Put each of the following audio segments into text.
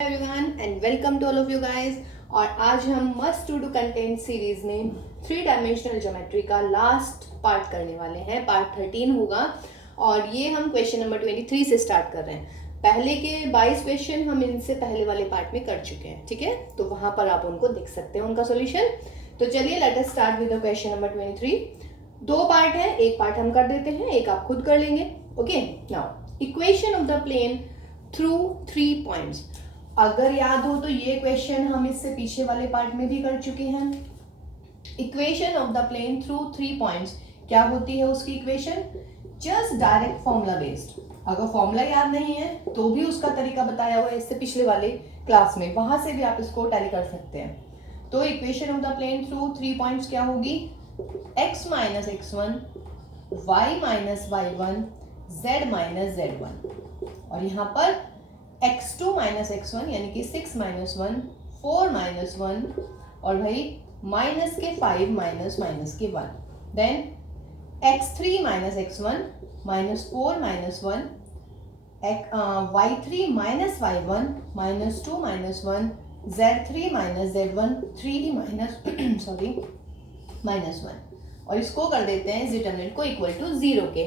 Everyone and welcome to all of you guys. और आज हम must to do content series में 3 dimensional geometry का लास्ट पार्ट करने वाले हैं। पार्ट 13 होगा और ये हम क्वेश्चन नंबर 23 से स्टार्ट कर रहे हैं। पहले के 22 क्वेश्चन हम इनसे पहले वाले पार्ट में कर चुके हैं, ठीक है, तो वहां पर आप उनको देख सकते हैं उनका सोल्यूशन। तो चलिए let us start with the question number 23। 2 part है, एक पार्ट हम कर देते हैं, एक आप खुद कर लेंगे। Okay, now equation of the plane through 3 points. अगर याद हो तो ये क्वेश्चन हम इससे पीछे वाले पार्ट में भी कर चुके हैं। Equation of the plane through 3 points क्या होती है उसकी equation? Just direct formula based. अगर फॉर्मूला याद नहीं है तो भी उसका तरीका बताया हुआ है इससे पिछले वाले क्लास में, वहां से भी आप इसको टैली कर सकते हैं। तो equation of the plane through 3 points क्या होगी? x minus x1, y minus y1, z minus z1। और यहाँ पर x2 माइनस x1 यानी कि 6 माइनस 1, 4 माइनस 1 और भाई माइनस के 5 माइनस के 1। Then x3 minus x1 minus 4 minus 1, y3 minus y1 minus 2 minus 1, z3 minus z1 3 minus minus 1। और इसको कर देते हैं इस डिटरमिनेंट को इक्वल टू 0 के,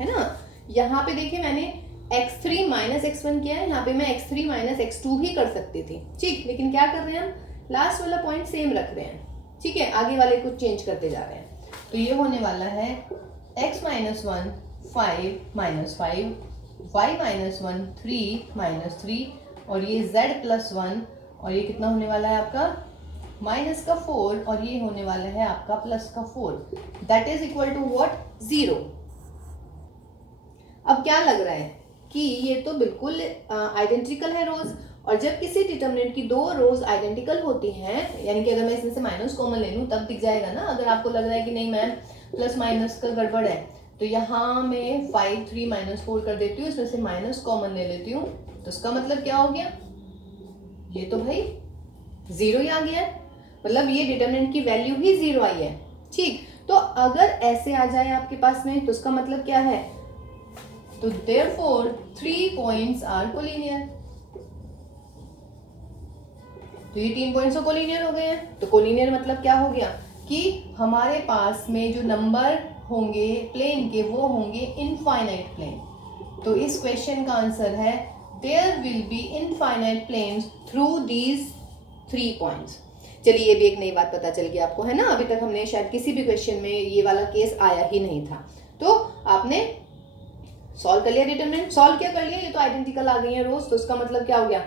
है ना। यहाँ पे देखिए मैंने x3 माइनस x1 किया है, यहाँ पे मैं x3 माइनस x2 भी कर सकती थी, ठीक। लेकिन क्या कर रहे हैं हम? लास्ट वाला पॉइंट सेम रख रहे हैं, ठीक है, आगे वाले को चेंज करते जा रहे हैं। तो ये होने वाला है x minus 1 5 minus 5, y minus 1 3 minus 3 और ये z प्लस 1 और ये कितना होने वाला है आपका? माइनस का 4 और ये होने वाला है आपका प्लस का 4। That is equal to what? 0। अब क्या लग रहा है कि ये तो बिल्कुल आइडेंटिकल है रोज, और जब किसी डिटरमिनेंट की 2 रोज आइडेंटिकल होती हैं, यानी कि अगर मैं इसमें से माइनस कॉमन ले लूँ तब दिख जाएगा ना। अगर आपको लग रहा है कि नहीं मैम प्लस माइनस का गड़बड़ है, तो यहाँ मैं 5 3 माइनस 4 कर देती हूँ, इसमें से माइनस कॉमन ले लेती हूँ, तो इसका मतलब क्या हो गया? ये तो भाई 0 ही आ गया है, मतलब ये डिटरमिनेंट की वैल्यू ही 0 आई है, ठीक। तो अगर ऐसे आ जाए आपके पास में तो उसका मतलब क्या है? तो therefore 3 points are collinear। तो ये 3 पॉइंट्स तो कोलिनियर हो गए हैं। तो कोलिनियर मतलब क्या हो गया कि हमारे पास में जो नंबर होंगे प्लेन के वो होंगे इनफाइनाइट प्लेन। तो इस क्वेश्चन का आंसर है there will be infinite planes through these 3 points. चलिए ये भी एक नई बात पता चल गई आपको, है ना। अभी तक हमने शायद किसी भी क्वेश्चन में ये वाला केस आया ही नहीं था। तो आपने सॉल्व कर लिया, डिटरमिनेंट सॉल्व क्या कर लिया, ये तो आइडेंटिकल आ गई है रोज, तो उसका मतलब क्या हो गया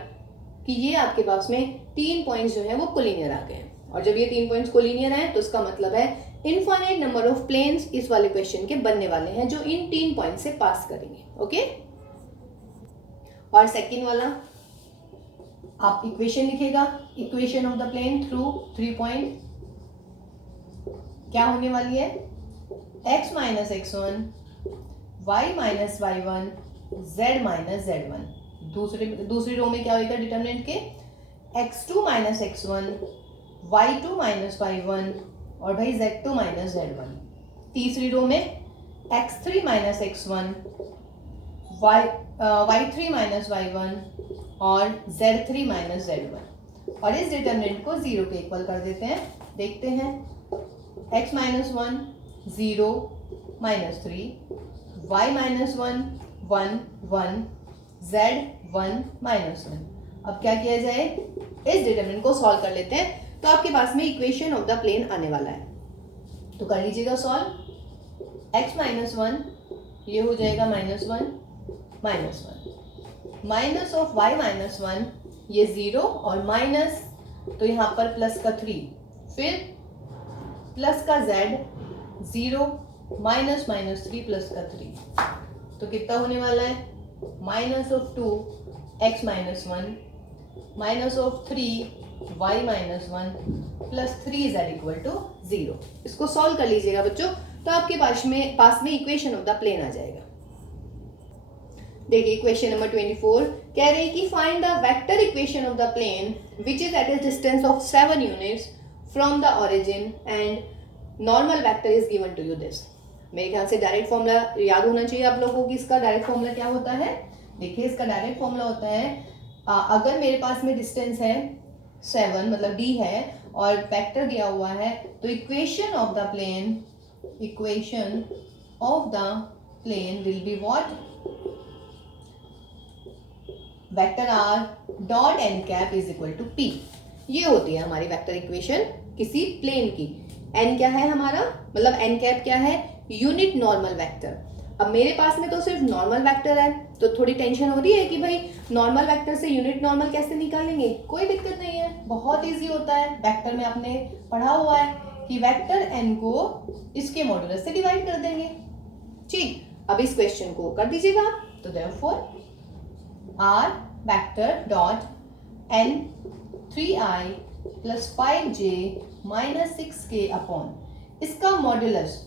कि ये आपके पास में 3 पॉइंट्स जो है वो कोलिनियर आ गए हैं। और जब ये 3 पॉइंट्स कोलिनियर हैं तो इसका मतलब है इनफाइनाइट नंबर ऑफ प्लेन्स इस वाले क्वेश्चन के बनने वाले हैं जो इन 3 पॉइंट से पास करेंगे। ओके, और सेकेंड वाला आप इक्वेशन लिखेगा, equation of the plane through 3 point क्या होने वाली है? x minus x1, y minus y1, z minus z1। दूसरी रो में क्या होगा डिटरमिनेंट के? x2 minus x1, y2 minus y1 और भाई z2 माइनस z1। तीसरी रो में x3 minus x1, y3 minus y1 और z3 माइनस z1। और इस डिटरमिनेंट को 0 के इक्वल कर देते हैं। देखते हैं, x minus 1 0 minus 3, y minus 1 1 1, z 1 minus 1। अब क्या किया जाए? इस डिटरमिनेंट को सॉल्व कर लेते हैं, तो आपके पास में इक्वेशन ऑफ द प्लेन आने वाला है। तो कर लीजिएगा सॉल्व। x माइनस 1 ये हो जाएगा minus 1 minus 1, minus of y minus 1 ये 0 और माइनस, तो यहाँ पर प्लस का 3, फिर प्लस का z 0 माइनस माइनस 3 प्लस का 3, तो कितना होने वाला है? Minus of 2 x minus 1 minus of 3 y minus 1 plus 3 z equal to 0। इसको सॉल्व कर लीजिएगा बच्चों, तो आपके पास में इक्वेशन ऑफ द प्लेन आ जाएगा। देखिए क्वेश्चन नंबर 24 कह रहे हैं कि find the vector equation of the plane which is at a distance of 7 units from the origin and normal vector is given to you this. मेरे ख्याल से डायरेक्ट फॉर्मूला याद होना चाहिए आप लोगों को कि इसका डायरेक्ट फॉर्मूला क्या होता है। देखिए इसका डायरेक्ट फॉर्मूला होता है अगर मेरे पास में डिस्टेंस है 7 मतलब d है और वेक्टर दिया हुआ है, तो equation of the plane will be what, vector r dot n cap is equal to p। ये होती है हमारी वेक्टर इक्वेशन किसी प्लेन की। n क्या है हमारा, मतलब n कैप क्या है, यूनिट नॉर्मल वेक्टर। अब मेरे पास में तो सिर्फ नॉर्मल वेक्टर है, तो थोड़ी टेंशन हो रही है कि भाई नॉर्मल वेक्टर से यूनिट नॉर्मल कैसे निकालेंगे। कोई दिक्कत नहीं है, बहुत इजी होता है। वेक्टर में आपने पढ़ा हुआ है कि वेक्टर n को इसके मॉडुलस से डिवाइड कर देंगे। ठीक, अब इस क्वेश्चन को कर दीजिएगा आप। तो therefore r vector dot n 3i plus 5j minus 6k upon इसका मॉडुलस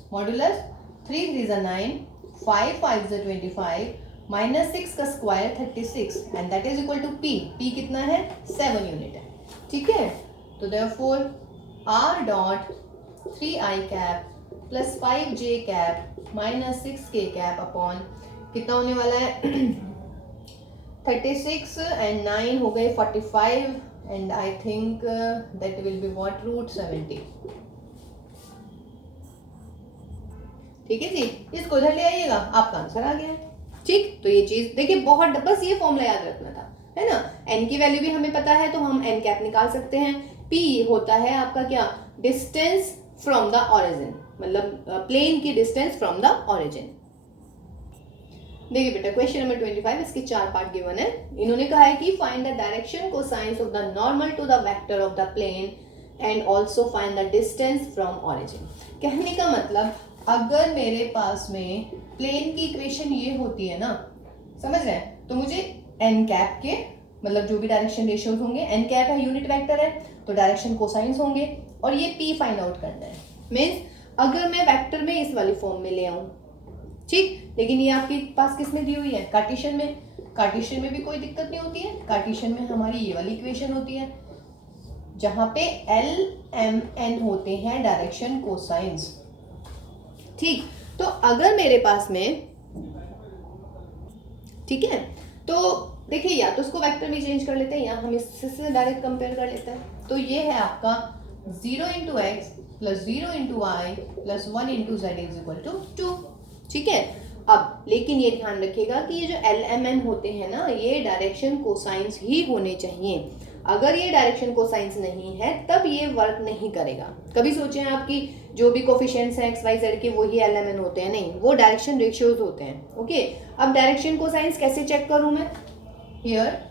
3 3 9, 5 5 25 माइनस 6 का square 36 and that is equal to p। p कितना है, 7 यूनिट है। ठीक है, तो therefore r dot 3i cap plus 5j cap minus 6k cap upon कितना होने वाला है 36 एंड 9 हो गए 45 and I think that will be what root 70। ठीक है जी, इसको इधर ले आइएगा, आपका आंसर आ गया है। ठीक, तो ये चीज देखिए, बहुत बस ये फॉर्मूला याद रखना था, है ना। n की वैल्यू भी हमें पता है तो हम n कैप निकाल सकते हैं। p होता है आपका क्या, डिस्टेंस फ्रॉम द ओरिजिन, मतलब प्लेन की डिस्टेंस फ्रॉम द ओरिजिन। देखिए बेटा, क्वेश्चन नंबर 25, इसके 4 पार्ट गिवन है। इन्होंने कहा है कि find the direction cosines of the normal to the vector of the plane and also find the distance from origin. कहने का मतलब, अगर मेरे पास में प्लेन की इक्वेशन ये होती है ना, समझ रहे हैं, तो मुझे n कैप के मतलब जो भी डायरेक्शन रेशियोज होंगे, n कैप है यूनिट वेक्टर है तो डायरेक्शन कोसाइंस होंगे, और ये p फाइंड आउट करना है। मीन्स अगर मैं वेक्टर में इस वाली फॉर्म में ले आऊं, ठीक, लेकिन ये आपके पास किस में दी हुई है, कार्टेशियन में। कार्टेशियन में भी कोई दिक्कत नहीं होती है, कार्टेशियन में हमारी ये वाली इक्वेशन होती है जहां पे l m n होते हैं डायरेक्शन कोसाइंस। ठीक, तो अगर मेरे पास में, ठीक है, तो देखिए या तो उसको वेक्टर में चेंज कर लेते हैं या हम इससे डायरेक्ट कंपेयर कर लेते हैं। तो ये है आपका 0 into x plus 0 into y plus 1 into z is equal to 2। ठीक है, अब लेकिन ये ध्यान रखिएगा कि ये जो एल एम एन होते हैं ना, ये डायरेक्शन कोसाइंस ही होने चाहिए। अगर ये डायरेक्शन कोसाइंस नहीं है तब ये वर्क नहीं करेगा। कभी सोचे हैं आपकी जो भी कोफिशिएंट्स हैं एक्स वाई जेड के वही एल एम एन होते हैं, नहीं, वो डायरेक्शन रेशियोज होते हैं। ओके, अब डायरेक्शन कोसाइंस कैसे चेक करूं मैं, हियर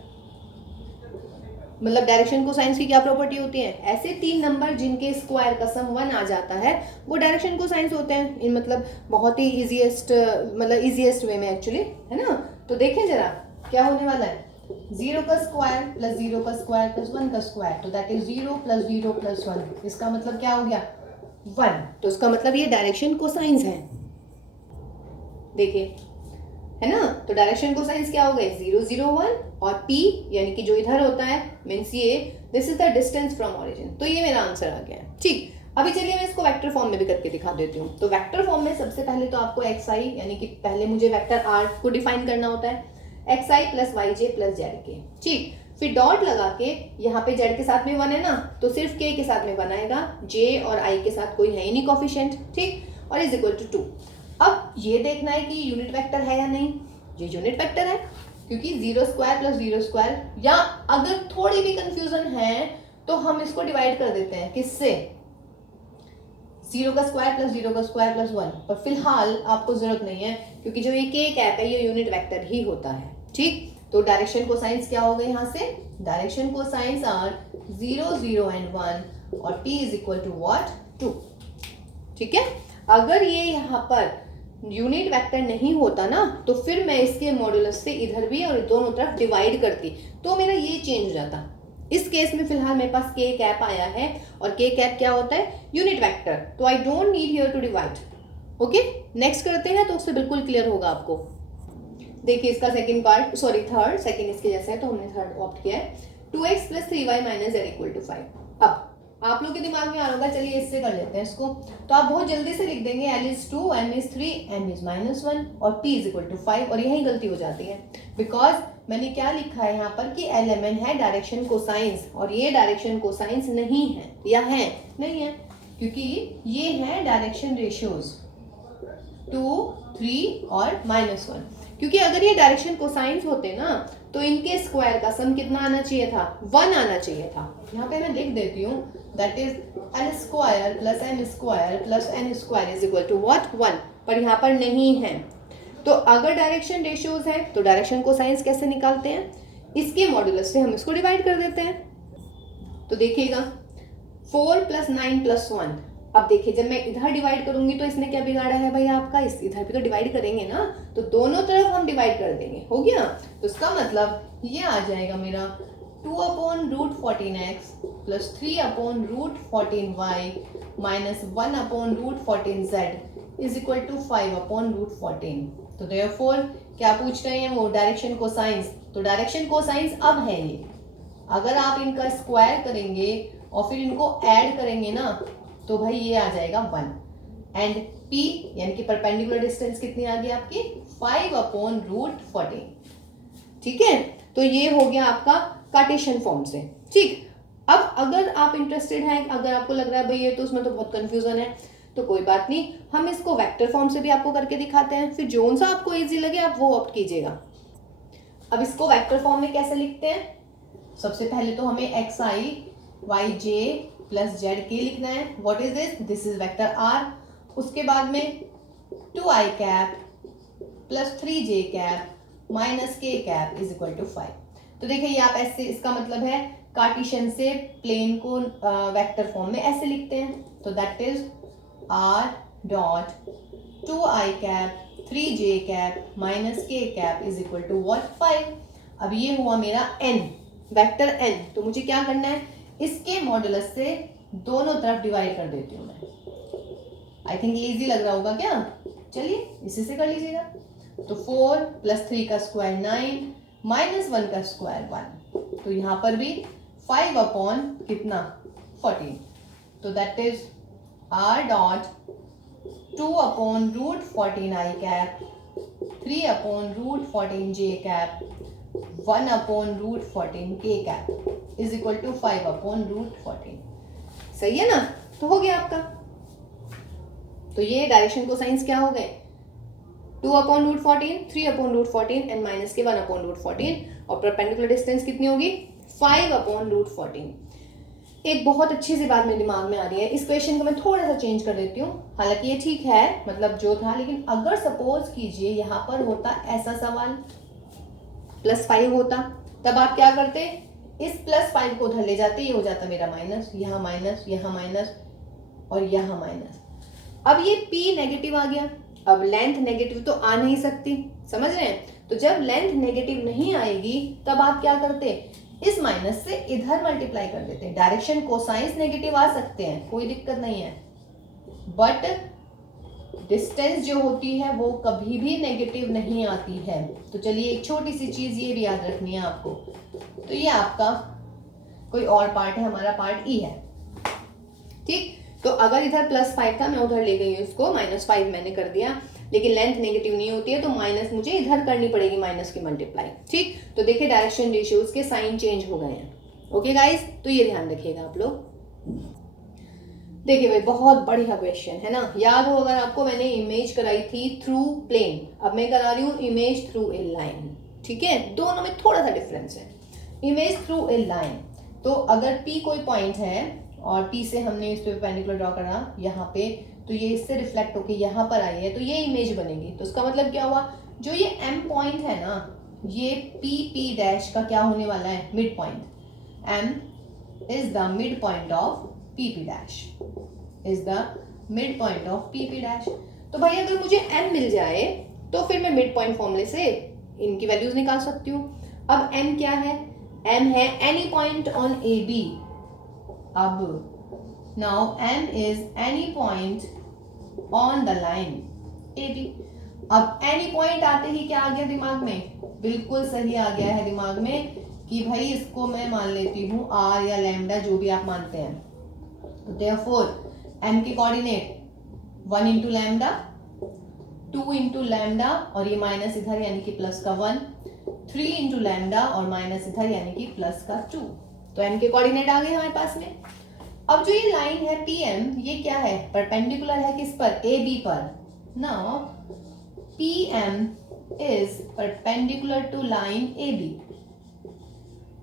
मतलब डायरेक्शन कोसाइंस की क्या प्रॉपर्टी होती है, ऐसे 3 नंबर जिनके स्क्वायर का सम 1 आ जाता है वो डायरेक्शन कोसाइंस होते हैं। इन मतलब बहुत ही इजीएस्ट, मतलब इजीएस्ट वे में एक्चुअली, है ना। तो देखें जरा क्या होने वाला है, 0 का स्क्वायर प्लस 0 का स्क्वायर प्लस 1 का स्क्वायर, तो दैट इज 0 प्लस 0 प्लस 1। इसका मतलब क्या हो गया, 1। तो इसका मतलब ये डायरेक्शन कोसाइंस है, देखिए, है ना। तो डायरेक्शन कोसाइंस क्या हो गए, 0 0 1, और p यानी कि जो इधर होता है मीन्स ये, this is the distance from origin. तो ये मेरा आंसर आ गया है। ठीक, अभी चलिए मैं इसको वेक्टर फॉर्म में भी करके दिखा देती हूँ। तो वेक्टर फॉर्म में सबसे पहले तो आपको एक्स आई, यानी कि पहले मुझे वेक्टर r को डिफाइन करना होता है, एक्स आई प्लस वाई जे प्लस जेड के। ठीक, फिर डॉट लगा के, यहाँ पे जेड के साथ में 1 है ना, तो सिर्फ के साथ में 1 आएगा, जे और आई के साथ कोई है ही नहीं कोफिशिएंट। ठीक, और इज इक्वल टू 2। अब ये देखना है कि यूनिट वेक्टर है या नहीं, ये यूनिट वेक्टर है क्योंकि 0 स्क्वायर प्लस 0 स्क्वायर, या अगर थोड़ी भी कंफ्यूजन है तो हम इसको डिवाइड कर देते हैं किससे, 0 का स्क्वायर प्लस 0 का स्क्वायर प्लस 1, पर फिलहाल आपको जरूरत नहीं है क्योंकि जो ये के कैप है ये यूनिट वेक्टर ही होता है। ठीक, तो डायरेक्शन कोसाइंस क्या हो गए यहाँ से, डायरेक्शन कोसाइंस आर 0 0 एंड 1 और p is equal to what, 2। ठीक है, अगर ये यहाँ पर यूनिट वेक्टर नहीं होता ना तो फिर मैं इसके मॉड्यूलस से इधर भी और दोनों तरफ डिवाइड करती तो मेरा ये चेंज हो जाता। इस केस में फिलहाल मेरे पास के कैप आया है और के कैप क्या होता है, यूनिट वेक्टर, तो I don't need here to divide. Okay, next करते हैं तो उससे बिल्कुल क्लियर होगा आपको। देखिए इसका second part, sorry third, second इसके जैसा है तो हमने थर्ड ऑप्ट किया है, 2x plus 3y minus z equal to 5। अब आप लोग के दिमाग में आ रहा होगा, चलिए इससे कर लेते हैं इसको। तो आप बहुत जल्दी से लिख देंगे l is 2, m is 3, n is -1 और p इज इक्वल टू 5, और यही गलती हो जाती है बिकॉज मैंने क्या लिखा है यहाँ पर कि एलिमेंट है डायरेक्शन कोसाइंस, और ये डायरेक्शन कोसाइंस नहीं है, या है? नहीं है, क्योंकि ये है डायरेक्शन रेशियोज 2, 3 और -1। क्योंकि अगर ये डायरेक्शन कोसाइंस होते ना तो इनके स्क्वायर का सम कितना आना चाहिए था? 1 आना चाहिए था। यहाँ पे मैं लिख देती हूँ, that is l square plus m square plus n square is equal to what? 1। पर यहाँ पर नहीं है। तो अगर डायरेक्शन रेशियोज है तो डायरेक्शन कोसाइंस कैसे निकालते हैं? इसके मॉड्यूलस से हम इसको डिवाइड कर देते हैं। तो देखिएगा 4 + 9 + 1। अब देखिए जब मैं इधर डिवाइड करूंगी तो इसने क्या बिगाड़ा है भाई आपका? इस इधर भी तो डिवाइड करेंगे ना, तो दोनों तरफ हम डिवाइड कर देंगे, हो गया। तो इसका मतलब ये आ जाएगा मेरा 2/√14x + 3/√14y - 1/√14z is equal to 5/√14। तो देयरफॉर क्या पूछ रहे हैं वो? Direction cosines. तो डायरेक्शन कोसाइंस अब है ये, अगर आप इनका स्क्वायर करेंगे और फिर इनको ऐड करेंगे ना तो भाई ये आ जाएगा 1। एंड p यानी कि परपेंडिकुलर डिस्टेंस कितनी आ गई आपकी? 5/√14। ठीक है, तो ये हो गया आपका कार्टेशियन फॉर्म से। ठीक, अब अगर आप इंटरेस्टेड हैं, अगर आपको लग रहा है भाई ये तो उसमें तो बहुत कंफ्यूजन है, तो कोई बात नहीं, हम इसको वेक्टर फॉर्म से भी आपको करके दिखाते हैं। फिर जोन सा आपको इजी लगे आप वो ऑप्ट कीजिएगा। अब इसको वेक्टर फॉर्म में कैसे लिखते हैं? सबसे पहले तो हमें xi yj प्लस जेड के लिखना है। What is this? This is vector r। उसके बाद में 2i cap plus 3j cap minus k cap is equal to 5। तो देखिए ये आप ऐसे, इसका मतलब है कार्टेशियन से प्लेन को वेक्टर फॉर्म में ऐसे लिखते हैं। तो that is r dot 2i cap 3j cap minus k cap is equal to what? 5। अब ये हुआ मेरा n, वेक्टर n। तो मुझे क्या करना है? इसके मॉडुलस से दोनों तरफ डिवाइड कर देती हूँ मैं। आई थिंक ये इजी लग रहा होगा क्या? चलिए इसी से कर लीजिएगा। तो 4 + 3 का स्क्वायर 9 - 1 का स्क्वायर 1। तो यहाँ पर भी 5 कितना? 14। तो that is r dot 2/√14i cap 3/√14j cap 1/√14k cap is equal to 5/√14। सही है ना? तो हो गया आपका। तो ये डायरेक्शन कोसाइंस क्या हो गए? 2/√14, 3/√14 एंड माइनस के 1/√14। और परपेंडिकुलर डिस्टेंस कितनी होगी? 5/√14। एक बहुत अच्छी सी बात मेरे दिमाग में आ रही है, इस क्वेश्चन को मैं थोड़ा सा चेंज कर देती हूँ। हालांकि ये ठीक है, मतलब जो था, लेकिन अगर सपोज कीजिए यहाँ पर होता ऐसा सवाल, +5 होता, तब आप क्या करते? इस +5 को उधर ले जाते, ये हो जाता मेरा माइनस, यहाँ माइनस, यहाँ माइनस और यहाँ माइनस। अब ये p नेगेटिव आ गया, अब लेंथ नेगेटिव तो आ नहीं सकती, समझ रहे हैं? तो जब लेंथ नेगेटिव नहीं आएगी तब आप क्या करते? इस माइनस से इधर मल्टीप्लाई कर देते हैं। डायरेक्शन कोसाइंस नेगेटिव आ सकते हैं, कोई दिक्कत नहीं है, बट डिस्टेंस जो होती है वो कभी भी नेगेटिव नहीं आती है। तो चलिए एक छोटी सी चीज ये भी याद रखनी है आपको। तो ये आपका कोई और पार्ट है, हमारा पार्ट ई है। ठीक, तो अगर इधर +5 था, मैं उधर ले गई हूँ इसको, -5 मैंने कर दिया, लेकिन लेंथ नेगेटिव नहीं होती है तो माइनस मुझे इधर करनी पड़ेगी, माइनस की मल्टीप्लाई। ठीक, तो देखिए डायरेक्शन रेशियोज के साइन चेंज हो गए हैं। ओके गाइस, तो ये ध्यान रखिएगा आप लोग। देखिए भाई बहुत बढ़िया क्वेश्चन है ना। याद हो अगर आपको, मैंने इमेज कराई थी थ्रू प्लेन, अब मैं करा रही हूँ इमेज थ्रू ए लाइन। ठीक है, दोनों में थोड़ा सा डिफरेंस है। इमेज थ्रू ए लाइन, तो अगर P कोई पॉइंट है और P से हमने इस पे परपेंडिकुलर ड्रॉ करा यहाँ पे, तो ये इससे रिफ्लेक्ट होके यहाँ पर आई है, तो ये इमेज बनेगी। तो उसका मतलब क्या हुआ? जो ये M पॉइंट है ना, ये P' का क्या होने वाला है? Mid point. M is the midpoint of PP' is the midpoint of PP'। तो भाई अगर मुझे M मिल जाए तो फिर मैं मिड पॉइंट फॉर्मूले से इनकी वैल्यूज निकाल सकती हूँ। अब M क्या है? M है any point on AB। अब now M is any point on the line AB। अब any point आते ही क्या आ गया दिमाग में? बिल्कुल सही आ गया है दिमाग में कि भाई इसको मैं मान लेती हूँ R या लैम्डा, जो भी आप मानते हैं। तो therefore M के coordinate 1 into lambda, 2 into lambda और ये माइनस इधर यानी कि प्लस का 1, 3 इंटू लैम्डा और माइनस इधर यानी कि प्लस का 2। तो m के कोऑर्डिनेट आ गए हमारे पास में। अब जो ये लाइन है PM, ये क्या है, परपेंडिकुलर है किस पर, AB पर। Now PM is perpendicular to line AB।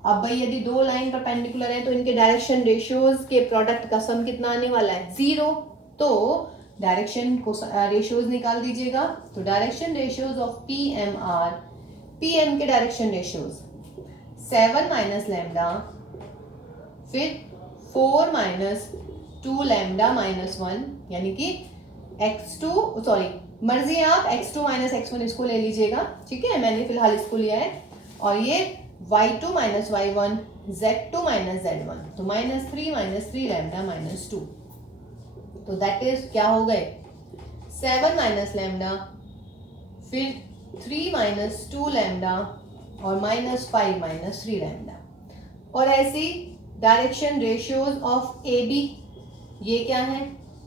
अब भाई यदि दो लाइन परपेंडिकुलर है तो इनके डायरेक्शन रेशियोज के प्रोडक्ट का सम कितना आने वाला है, 0। तो डायरेक्शन को रेशियोज निकाल दीजिएगा। तो direction ratios of PM are, PM के डायरेक्शन रेशियोज 7 माइनस लैम्डा, फिर 4 माइनस 2 लैम्डा माइनस 1, यानी कि x2, सॉरी मर्जी आप x2 माइनस x1 इसको ले लीजिएगा, ठीक है, मैंने फिलहाल इसको लिया है। और ये y2 minus y1, z2 minus z1, तो -3 माइनस 3 लैम्डा माइनस 2। तो दैट इज क्या हो गए, 7 माइनस लैम्डा, फिर 3 माइनस 2 लैम्डा और -5 माइनस 3 लैम्डा। और ऐसी डायरेक्शन रेशियोज ऑफ AB, ये क्या है,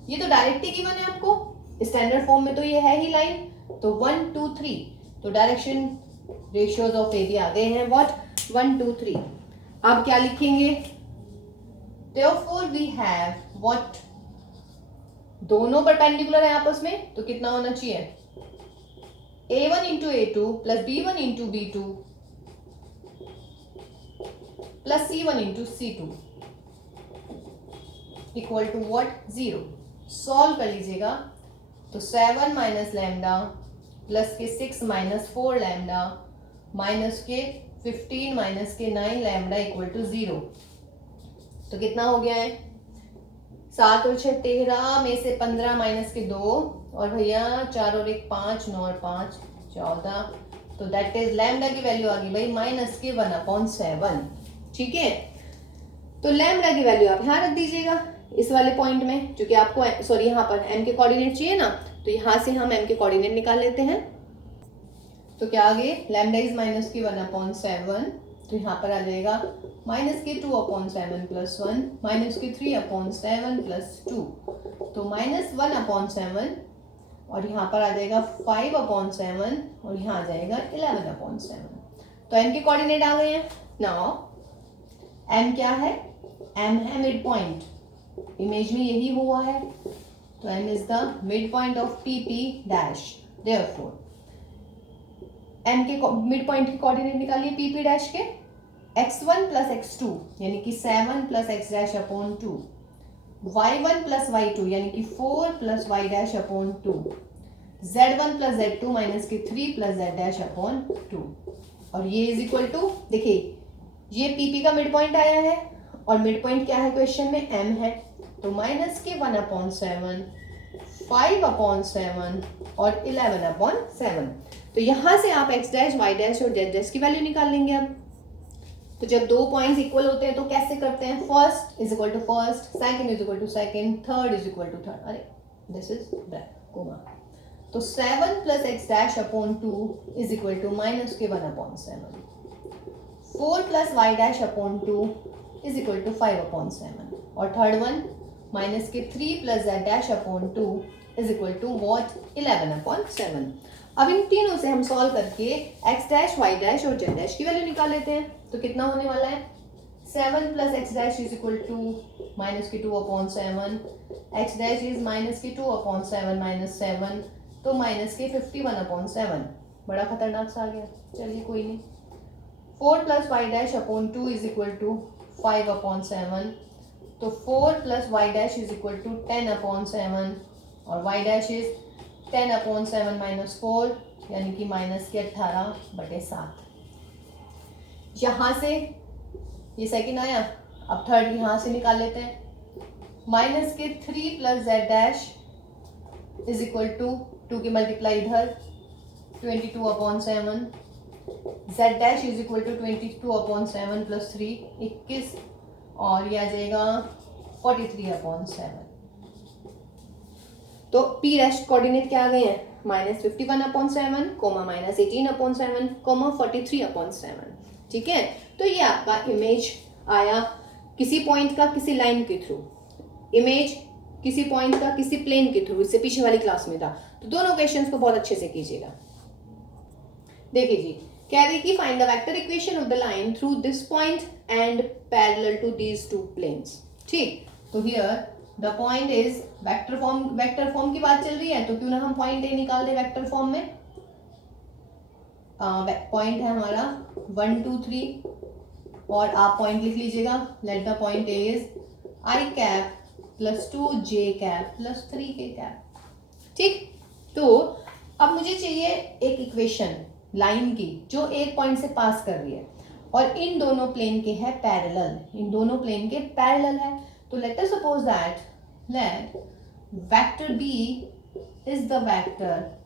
ये तो डायरेक्ट ही गिवन है आपको, स्टैंडर्ड फॉर्म में तो ये है ही लाइन। तो 1 2 3, तो डायरेक्शन रेशियोज ऑफ AB आ गए हैं व्हाट, 1 2 3। अब क्या लिखेंगे, therefore we have what, दोनों परपेंडिकुलर है आपस में, तो कितना होना चाहिए, A1 into A2 plus B1 into B2 plus C1 into C2 equal to what, 0। Solve कर लीजिएगा। तो 7 माइनस लैम्डा प्लस के 6 माइनस 4 लैम्डा माइनस के 15 माइनस के 9 लैम्डा इक्वल टू 0। तो कितना हो गया है, 7 और 6 13 में से 15 माइनस के 2 और भैया 4 और 1 5, 9 और 5 14। तो दैट इज लैम्डा की वैल्यू आ गई भाई माइनस के 1/7, ठीक है। तो लैम्डा की वैल्यू आप यहाँ रख दीजिएगा इस वाले पॉइंट में, क्योंकि आपको सॉरी यहाँ पर m के कोऑर्डिनेट चाहिए ना, तो यहाँ से हम m के कोऑर्डिनेट निकाल लेते हैं। तो क्या आ गए, लैम्डा इज माइनस की 1/7, तो यहाँ पर आ जाएगा माइनस के 2/7 प्लस 1 माइनस के 3/7 प्लस 2, तो -1/7 और यहाँ पर आ जाएगा 5/7 और यहाँ आ जाएगा 11/7। तो m के कोऑर्डिनेट आ गए हैं। नाउ m क्या है, m है मिड पॉइंट, इमेज में यही हुआ है, तो m is the mid point of PP dash. Therefore m के मिड पॉइंट की कोऑर्डिनेट निकालिए PP डैश के, x1 प्लस x2 यानी कि 7 plus x dash upon 2, y1 plus y2 यानी कि 4 plus y dash upon 2, z1 plus z2 minus के 3 plus z dash upon 2। और ये इज इक्वल टू, देखिए ये PP का मिड पॉइंट आया है और मिड पॉइंट क्या है क्वेश्चन में, m है, तो माइनस के 1/7, 5/7 और 11/7। तो यहां से आप x डैश, y डैश और z डैश की वैल्यू निकाल लेंगे। अब तो जब दो पॉइंट्स इक्वल होते हैं तो कैसे करते हैं, first is equal to first, second is equal to second, third is equal to third, अरे दिस इज कोमा। तो 7 plus x dash upon 2 is equal to minus के 1/7, 4 plus y dash upon 2 is equal to 5/7 और third one minus के 3 plus z dash upon 2 is equal to what, 11/7। अब इन तीनों से हम सॉल्व करके x डैश, y डैश और z डैश की वैल्यू निकाल लेते हैं। तो कितना होने वाला है, 7 plus x dash is equal to minus के 2/7, x डैश इज माइनस के 2/7 माइनस 7, तो माइनस के 51/7। बड़ा खतरनाक सा आ गया, चलिए कोई नहीं। 4 plus y dash upon 2 is equal to 5/7, तो 4 plus y dash is equal to 10/7 और y डैश इज 10/7 माइनस 4 यानी कि माइनस के 18/7। यहाँ से ये सेकंड आया, अब थर्ड यहाँ से निकाल लेते हैं। माइनस के 3 plus z dash is equal to 2 की मल्टीप्लाई इधर 22/7, z dash is equal to 22/7 plus 3 21 और ये आ जाएगा 43/7। तो p डैश कोऑर्डिनेट क्या आ गए हैं, -51/7 कोमा -18/7 कोमा 43/7, ठीक है। तो ये आपका इमेज आया किसी पॉइंट का किसी लाइन के थ्रू, इमेज किसी पॉइंट का किसी प्लेन के थ्रू, इससे पीछे वाली क्लास में था। तो दोनों क्वेश्चंस को बहुत अच्छे से कीजिएगा। देखिए जी, कह रही कि find the vector equation of the line through this point and parallel to these two planes. ठीक, तो here the point is vector form की बात चल रही है, तो क्यों ना हम पॉइंट ए निकाल दे वेक्टर फॉर्म में। पॉइंट है हमारा 1 2 3 और आप पॉइंट लिख लीजिएगा। Let the point is i cap plus 2 j cap plus 3 k cap. ठीक, तो अब मुझे चाहिए एक इक्वेशन लाइन की जो एक पॉइंट से पास कर रही है और इन दोनों प्लेन के है पैरेलल, इन दोनों प्लेन के पैरेलल है। तो let us suppose that let vector b is the vector,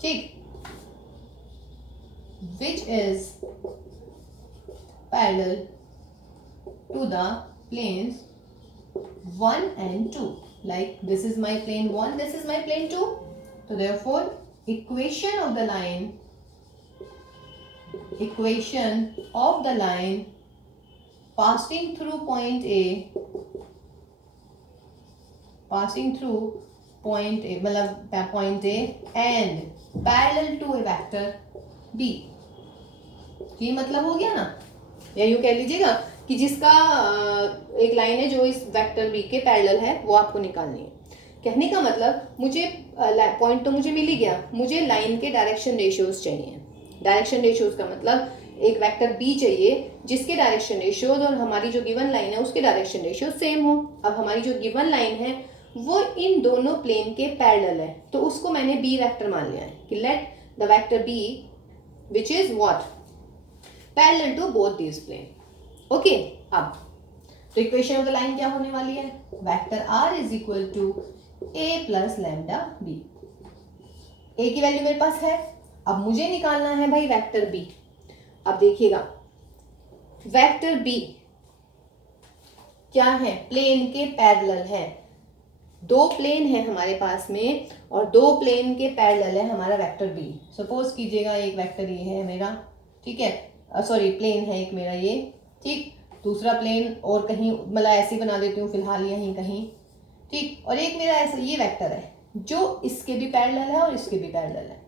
ठीक, which is parallel to the planes 1 and 2. Like this is my plane 1, this is my plane 2. So therefore equation of the line passing through point A मतलब point A and parallel to a vector B, ये मतलब हो गया ना। या यूं कह लीजिएगा कि जिसका एक लाइन है जो इस वेक्टर बी के पैरेलल है वो आपको निकालनी है। कहने का मतलब मुझे पॉइंट तो मुझे मिल ही गया, मुझे लाइन के डायरेक्शन रेशियोज चाहिए। डायरेक्शन रेशियोज का मतलब एक वेक्टर बी चाहिए जिसके डायरेक्शन रेशियोज और हमारी जो गिवन लाइन है उसके डायरेक्शन रेशियोज सेम हो। अब हमारी जो गिवन लाइन है वो इन दोनों प्लेन के पैरेलल है, तो उसको मैंने बी वेक्टर मान लिया है कि let the vector b which is what parallel to both these plane. Okay, अब तो इक्वेशन ऑफ द लाइन क्या होने वाली है, vector r is equal to a plus lambda b। a की वैल्यू मेरे पास है, अब मुझे निकालना है भाई वेक्टर b। अब देखिएगा वेक्टर b क्या है, प्लेन के पैरेलल है। दो प्लेन है हमारे पास में और दो प्लेन के पैरेलल है हमारा वेक्टर बी। सपोज कीजिएगा एक वेक्टर ये है मेरा, ठीक है, सॉरी प्लेन है एक मेरा ये, ठीक, दूसरा प्लेन और कहीं मतलब ऐसे बना देती हूँ फिलहाल यहीं कहीं, ठीक, और एक मेरा ऐसा ये वेक्टर है जो इसके भी पैरेलल है और इसके भी पैरेलल है।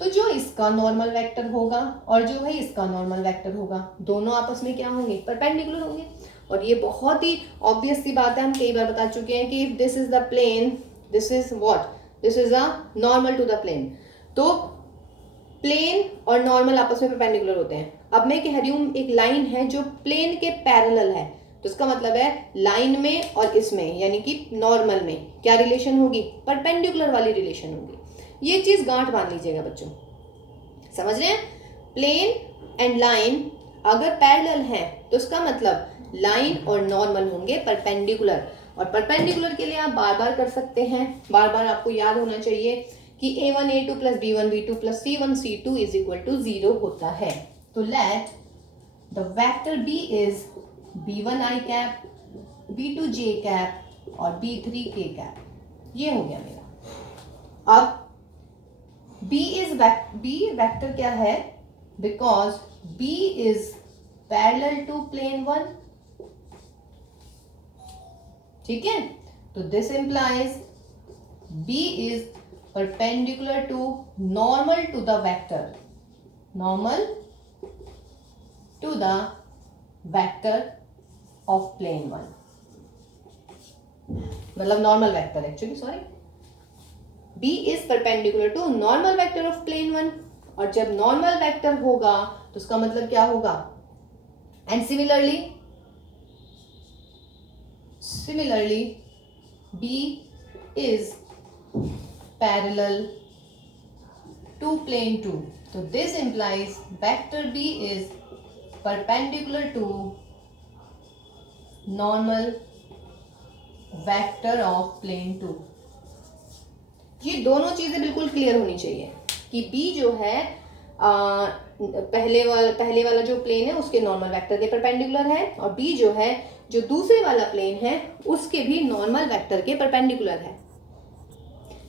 तो जो इसका नॉर्मल वेक्टर होगा और जो भाई इसका नॉर्मल वेक्टर होगा दोनों आपस में क्या होंगे, परपेंडिकुलर होंगे। और ये बहुत ही ऑब्वियस सी बात है, हम कई बार बता चुके हैं कि if this is the plane, this is what, this is a normal to the plane. तो प्लेन और नॉर्मल आपस में परपेंडिकुलर होते हैं। अब मैं कह रही हूँ एक लाइन है जो प्लेन के पैरेलल है, तो इसका मतलब है लाइन में और इसमें यानी कि नॉर्मल में क्या रिलेशन होगी, परपेंडिकुलर वाली रिलेशन होगी। ये चीज गांठ बांध लीजिएगा बच्चों, समझ रहे हैं। प्लेन एंड लाइन अगर पैरेलल है तो इसका मतलब लाइन और नॉर्मल होंगे परपेंडिकुलर, और परपेंडिकुलर के लिए आप बार बार कर सकते हैं, बार बार आपको याद होना चाहिए कि a1 a2 plus b1 b2 plus c1 c2 is equal to 0 होता है। तो let the vector b is b1 i cap, b2 j cap और b3 k कैप। ये हो गया मेरा। अब b वेक्टर क्या है, because b is parallel to plane 1, ठीक है। तो दिस implies b is perpendicular to normal to the vector, normal to the vector of plane 1, मतलब normal vector actually, sorry, b is perpendicular to normal vector of plane 1, और जब normal vector होगा तो उसका मतलब क्या होगा, and similarly b is parallel to plane 2. So this implies vector b is perpendicular to normal vector of plane 2. ये दोनों चीजें बिल्कुल क्लियर होनी चाहिए कि b जो है पहले वाला जो प्लेन है उसके नॉर्मल वेक्टर के परपेंडिकुलर है, और b जो है जो दूसरे वाला प्लेन है उसके भी नॉर्मल वेक्टर के परपेंडिकुलर है।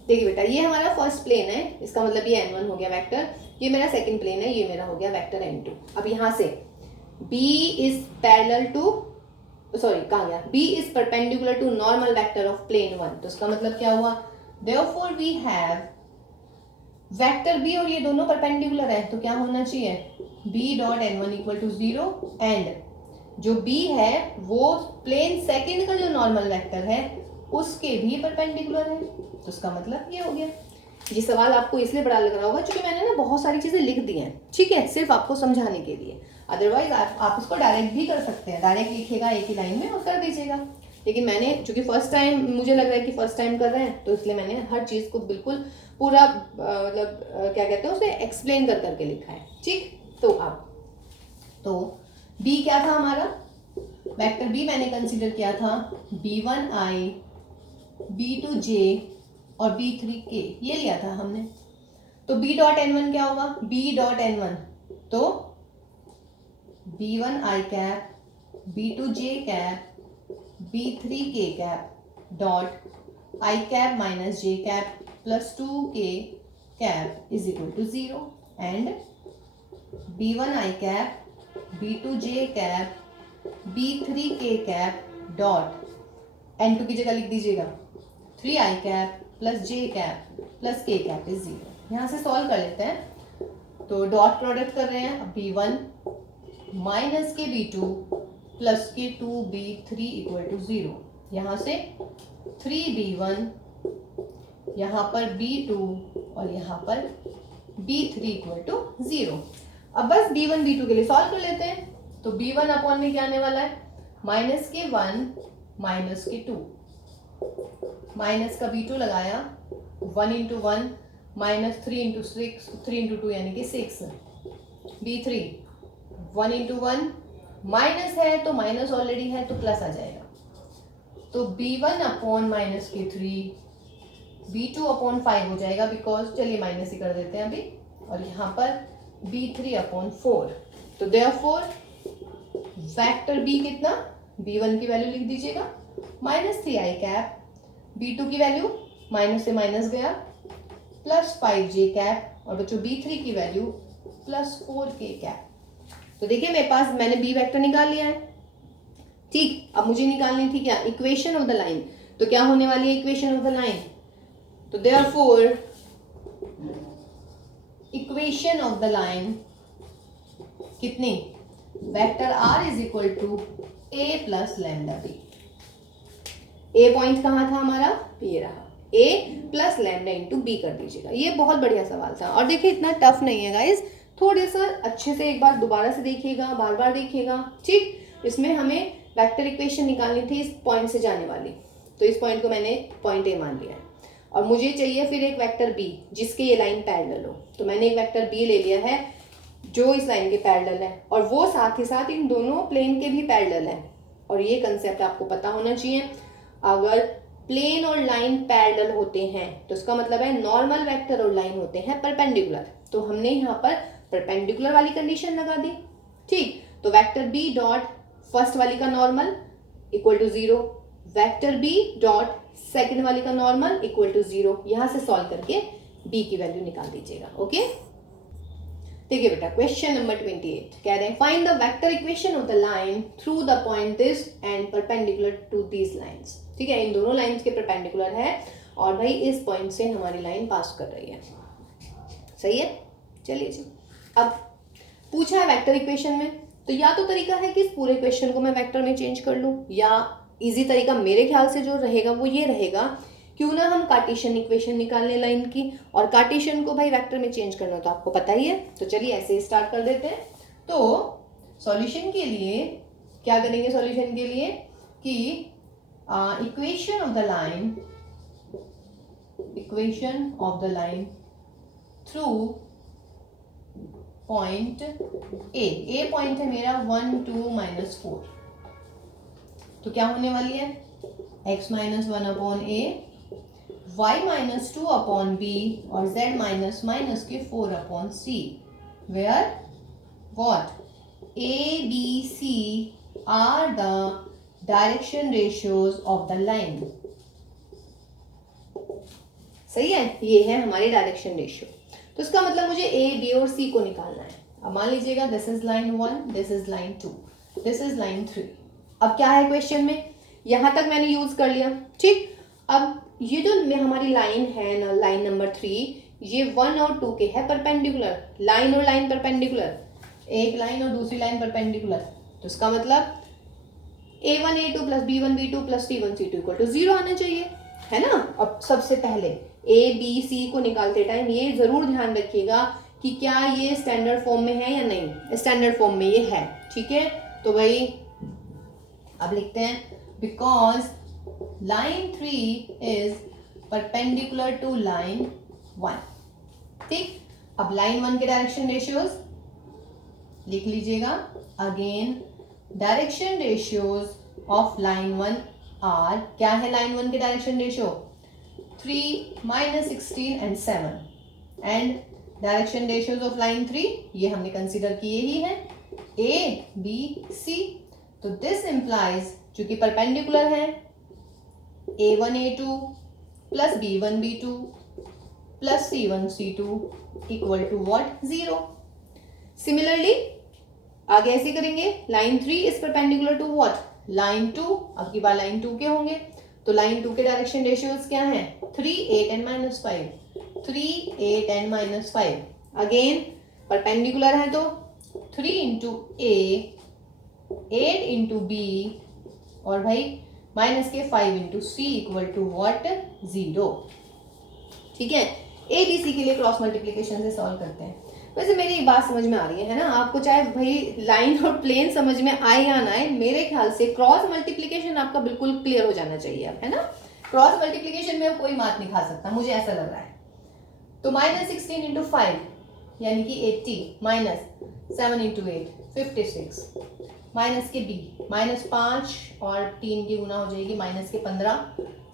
देखिए बेटा, ये हमारा फर्स्ट प्लेन है, इसका मतलब ये n1 हो गया वेक्टर, ये मेरा सेकंड प्लेन है, ये मेरा हो गया वेक्टर n2। अब यहाँ से b is parallel to, sorry कहाँ गया, b is perpendicular to normal vector of plane 1, तो इसका मतलब क्या हुआ, therefore we have vector b और ये दोनों परपेंडिकुलर है, तो क्या होना चाहिए, b dot n one equal to 0 and जो बी है वो प्लेन सेकंड का जो नॉर्मल वेक्टर है उसके भी परपेंडिकुलर है। तो उसका मतलब ये हो गया। ये सवाल आपको इसलिए बड़ा लग रहा होगा क्योंकि मैंने ना बहुत सारी चीजें लिख दी हैं, ठीक है, सिर्फ आपको समझाने के लिए। अदरवाइज आप इसको डायरेक्ट भी कर सकते हैं, डायरेक्ट लिखिएगा एक ही लाइन में और कर दीजिएगा। लेकिन मैंने चूंकि फर्स्ट टाइम मुझे लग रहा है कि फर्स्ट टाइम कर रहे हैं, तो इसलिए मैंने हर चीज को बिल्कुल पूरा मतलब क्या कहते हैं उसे एक्सप्लेन कर करके लिखा है, ठीक। तो अब तो बी क्या था हमारा, वेक्टर बी मैंने कंसीडर किया था b1i b2j और b3k, ये लिया था हमने। तो b डॉट n1 क्या होगा, b डॉट n1 तो b1i cap b2j cap b3k cap dot i cap minus j cap plus 2k cap is equal to 0 and b1i cap b2j cap b3k cap dot n2 की जगह लिख दीजिएगा 3i cap plus j cap plus k cap is 0। यहाँ से solve कर लेते हैं, तो डॉट प्रोडक्ट कर रहे हैं, b1 माइनस के b2 प्लस के 2b3 इक्वल टू 0। यहाँ से 3b1 यहाँ पर b2 और यहाँ पर b3 इक्वल टू 0। अब बस b1 b2 के लिए सॉल्व कर लेते हैं। तो b1 अपॉन में क्या आने वाला है, माइनस के 1 माइनस के 2, माइनस का b2 लगाया 1 इंटू 1 माइनस 3 इंटू 6, 3 इंटू 2 यानी कि 6, b3 1 इंटू 1 माइनस है तो माइनस ऑलरेडी है तो प्लस आ जाएगा, तो b1 अपॉन माइनस के 3 b2 अपॉन 5 हो जाएगा, बिकॉज चलिए माइनस ही कर देते हैं अभी, और यहाँ पर b3 अपॉन 4। तो देयरफॉर वेक्टर b कितना, b1 की वैल्यू लिख दीजिएगा माइनस 3i कैप, b2 की वैल्यू माइनस से माइनस गया प्लस 5j कैप, और बच्चों b3 की वैल्यू प्लस 4k कैप। तो देखिए मेरे पास मैंने b वेक्टर निकाल लिया है, ठीक। अब मुझे निकालनी थी क्या, इक्वेशन ऑफ द लाइन। तो क्या होने वाली है इक्वेशन ऑफ द लाइन, तो therefore equation of the line कितनी, vector r is equal to a plus lambda B. A point कहाँ था हमारा, ये रहा, a plus lambda into B कर दीजिएगा। ये बहुत बढ़िया सवाल था, और देखिए इतना टफ नहीं है गाइज, थोड़े सा अच्छे से एक बार दोबारा से देखिएगा, बार बार देखिएगा, ठीक। इसमें हमें वेक्टर इक्वेशन निकालनी थी इस पॉइंट से जाने वाली, तो इस पॉइंट को मैंने पॉइंट ए मान लिया है, और मुझे चाहिए फिर एक वेक्टर बी जिसके ये लाइन पैरेलल हो। तो मैंने एक वेक्टर बी ले लिया है जो इस लाइन के पैरेलल है, और वो साथ ही साथ इन दोनों प्लेन के भी पैरेलल है। और ये कंसेप्ट आपको पता होना चाहिए, अगर प्लेन और लाइन पैरेलल होते हैं तो इसका मतलब है नॉर्मल वेक्टर और लाइन होते हैं परपेंडिकुलर। तो हमने यहाँ पर परपेंडिकुलर वाली कंडीशन लगा दी, ठीक। तो वेक्टर बी डॉट फर्स्ट वाली का normal equal to 0, vector b dot second वाली का नॉर्मल इक्वल टू 0। यहाँ से सॉल्व करके बी की वैल्यू निकाल दीजिएगा, ओके। देखिए बेटा क्वेश्चन नंबर 28 कह रहे हैं find the vector equation of the line through the point this and perpendicular to these lines. ठीक है, इन दोनों लाइंस के परपेंडिकुलर है और भाई इस पॉइंट से हमारी लाइन पास कर रही है, सही है। चलिए जी, अब पूछा है वेक्टर इक्वेशन में, तो या तो तरीका है कि इस पूरे क्वेश्चन को मैं वेक्टर में चेंज कर लूँ, या इजी तरीका मेरे ख्याल से जो रहेगा वो ये रहेगा, क्यों ना हम कार्टेशियन इक्वेशन निकाल लें लाइन की, और कार्टेशियन को भाई वेक्टर में चेंज करना तो आपको पता ही है। तो चलिए ऐसे स्टार्ट कर देते हैं। तो सॉल्यूशन के लिए क्या करेंगे, सॉल्यूशन के लिए कि equation of the line through point A point है मेरा 1 2 -4, तो क्या होने वाली है x - 1 upon a, y - 2 upon b और z - के 4 upon c, where what a b c are the direction ratios of the line। सही है, ये है हमारी डायरेक्शन रेशियो। तो इसका मतलब मुझे a b और c को निकालना है। अब मान लीजिएगा this is line 1, this is line 2, this is line 3। अब क्या है क्वेश्चन में, यहां तक मैंने यूज कर लिया, ठीक। अब ये जो हमारी लाइन है ना, लाइन नंबर 3, ये 1 और 2 के है परपेंडिकुलर, लाइन और लाइन परपेंडिकुलर, एक लाइन और दूसरी लाइन परपेंडिकुलर, तो इसका मतलब a1 a2 plus b1 b2 plus c1 c2 equal to 0 आना चाहिए, है ना। अब सबसे पहले a b c को निकालते टाइम ये जरूर ध्यान रखिएगा कि क्या ये स्टैंडर्ड फॉर्म में है या नहीं, स्टैंडर्ड फॉर्म में ये है, ठीक है। तो भाई अब लिखते हैं because line 3 is perpendicular to line 1, ठीक। अब लाइन 1 के डायरेक्शन रेशियोज लिख लीजिएगा। Again direction ratios of line 1 are, क्या है लाइन 1 के direction ratio 3 minus 16 and 7, and direction ratios of line 3 ये हमने कंसीडर किए ही है ए बी सी। तो दिस इंप्लाइज चूंकि परपेंडिकुलर है a1 a2 plus b1 b2 plus c1 c2 equal to what 0। Similarly आगे ऐसे करेंगे, line 3 is perpendicular to what line 2, अब की बार लाइन 2 के होंगे, तो लाइन 2 के डायरेक्शन रेशियोज क्या हैं 3 8 एंड -5, 3 8 एंड -5। अगेन परपेंडिकुलर है तो 3 इंटू ए 8 इंटू बी और भाई माइनस के 5 into c equal to what 0, ठीक है। ए बी सी के लिए क्रॉस मल्टीप्लीकेशन से सॉल्व करते हैं। वैसे मेरी एक बात समझ में आ रही है ना आपको, चाहे भाई लाइन और प्लेन समझ में आए या ना आए, मेरे ख्याल से क्रॉस मल्टीप्लीकेशन आपका बिल्कुल क्लियर हो जाना चाहिए अब, है ना। क्रॉस मल्टीप्लीकेशन में कोई मात नहीं खा सकता, मुझे ऐसा लग रहा है। तो माइनस 16 इंटू 5 यानी कि 80 माइनस 7 इंटू 8 56, माइनस के बी -5 और 3 की गुना हो जाएगी माइनस के 15,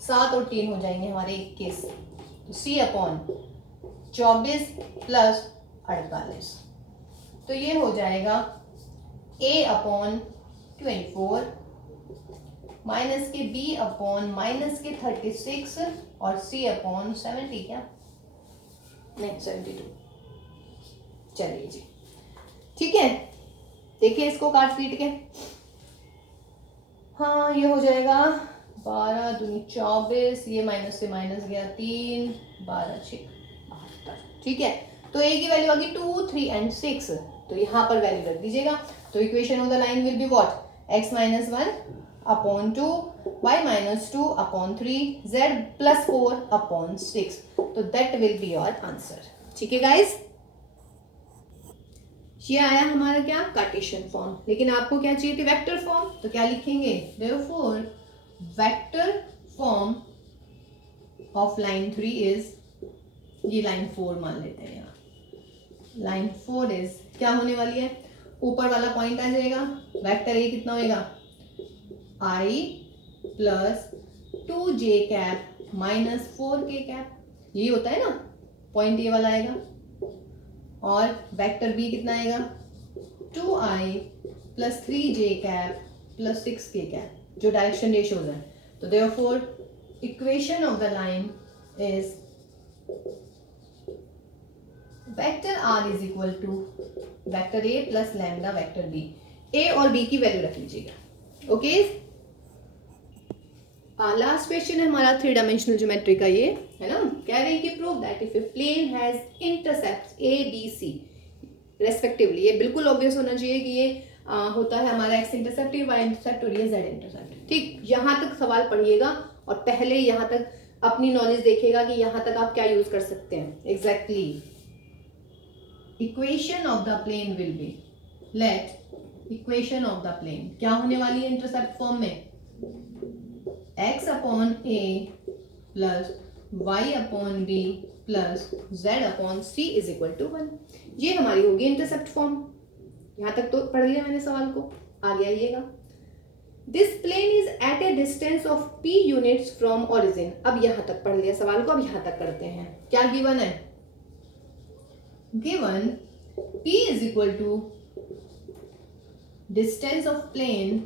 7 और 3 हो जाएंगे हमारे 21, तो सी अपॉन 24 प्लस 48, तो ये हो जाएगा a अपॉन 24 माइनस के b अपॉन माइनस के 36 और c अपॉन 70, क्या नहीं 72, चलिए जी ठीक है। देखिए इसको काट पीट के, हाँ ये हो जाएगा 12 दूनी 24, ये माइनस से माइनस गया 3, 12 6 72, ठीक है। तो a की वैल्यू आ गई 2 3 एंड 6, तो यहाँ पर वैल्यू रख दीजिएगा। तो equation of the line will be what x minus 1 upon 2, y minus 2 upon 3, z plus 4 upon 6, तो that will be your answer, ठीक है गाइस। ये आया हमारा क्या कार्टेशियन फॉर्म, लेकिन आपको क्या चाहिए थी वेक्टर फॉर्म, तो क्या लिखेंगे therefore vector form of line 3 is, ये लाइन 4 मान लेते हैं, यहाँ लाइन 4 इज क्या होने वाली है, ऊपर वाला पॉइंट आ जाएगा, वेक्टर ए कितना होएगा i plus 2j cap minus 4k cap, यही होता है ना, पॉइंट ये वाला आएगा, और वेक्टर बी कितना आएगा 2i plus 3j cap plus 6k cap, जो डायरेक्शन रेशियोज है। तो therefore equation of the line is vector r is equal to vector a plus lambda vector b, a और b की वैल्यू रख लीजिएगा, ओके। लास्ट क्वेश्चन है हमारा 3 डायमेंशनल ज्योमेट्री का, ये है ना, कह रहे हैं कि prove that if a plane has intercepts a b c respectively, ये बिल्कुल ऑब्वियस होना चाहिए कि ये होता है हमारा x इंटरसेप्ट, y इंटरसेप्ट और ये z इंटरसेप्ट, ठीक। यहाँ तक सवाल पढ़िएगा और पहले यहाँ तक अपनी नॉलेज देखिएगा कि यहाँ तक आप क्या यूज कर सकते हैं exactly. Equation of the plane will be, let equation of the plane क्या होने वाली है इंटरसेप्ट फॉर्म में, x upon a plus y upon b plus z upon c is equal to 1, ये हमारी होगी इंटरसेप्ट फॉर्म। यहाँ तक तो पढ़ लिया मैंने सवाल को, आगे आइएगा। This plane is at a distance of p units from origin, अब यहाँ तक पढ़ लिया सवाल को, अब यहाँ तक करते हैं। क्या गिवन है, given p is equal to distance of plane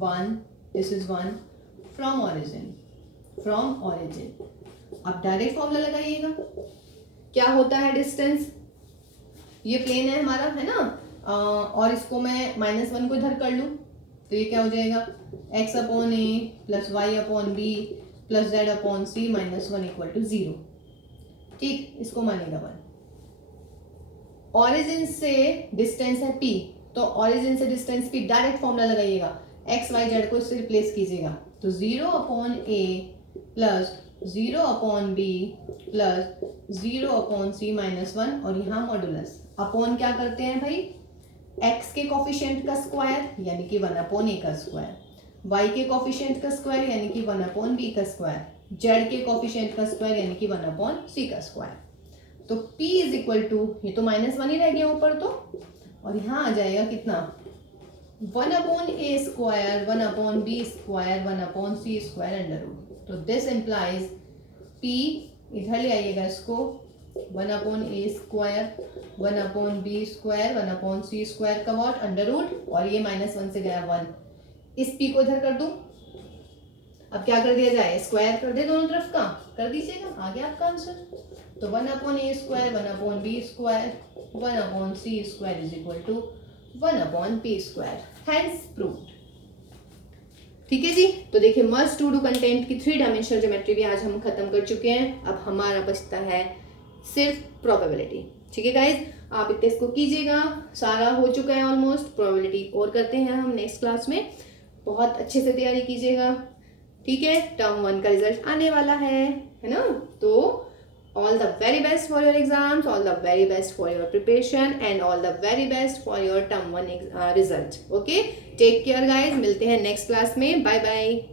1, this is 1 from origin, from origin. अब डायरेक्ट फॉर्मूला लगाइएगा, क्या होता है डिस्टेंस, ये प्लेन है हमारा, है ना, और इसको मैं -1 को इधर कर लूँ तो ये क्या हो जाएगा x upon a plus y upon b plus z upon c -1 equal to 0। ठीक, इसको मानिएगा 1। ऑरिजिन से डिस्टेंस है p, तो ऑरिजिन से डिस्टेंस p डायरेक्ट फॉर्मूला लगाइएगा, एक्स वाई जेड को इससे रिप्लेस कीजिएगा, तो 0/a plus 0/b plus 0/c minus 1, और यहाँ मॉडुलस अपॉन क्या करते हैं भाई, x के कोफिशिएंट का स्क्वायर यानी कि 1/a का स्क्वायर, y के कोफिशिएंट का स्क्वायर यानी कि 1/b का स्क्वायर, z के कोफिशिएंट का स्क्वायर यानी कि 1/c का स्क्वायर। तो p इज इक्वल टू, ये तो -1 ही रह गया ऊपर तो, और यहाँ आ जाएगा कितना, 1/a square 1/b square 1/c square under root. तो दिस इम्प्लाइज p, इधर ले आइएगा इसको, 1/a square 1/b square 1/c square का व्हाट, अंडर रूट, और ये -1 से गया 1, इस p को इधर कर दूं, अब क्या कर दिया जाए, स्क्वायर कर दे दोनों तरफ का, कर दीजिएगा, आ गया आपका आंसर। तो 1/a square 1/b square 1/c square is equal to 1/p square, hence proved. ठीक है जी, तो देखिए मस्ट टू डू कंटेंट की 3 डायमेंशनल ज्योमेट्री भी आज हम खत्म कर चुके हैं। अब हमारा बचता है सिर्फ प्रोबेबिलिटी। ठीक है गाइज, आप इतने इसको कीजिएगा, सारा हो चुका है ऑलमोस्ट, प्रोबेबिलिटी और करते हैं हम नेक्स्ट क्लास में, बहुत अच्छे से तैयारी कीजिएगा। ठीक है, टर्म 1 का रिजल्ट आने वाला है ना, तो all the very best for your exams, all the very best for your preparation, and all the very best for your term 1 result. Okay, take care guys, मिलते हैं next class में, bye bye.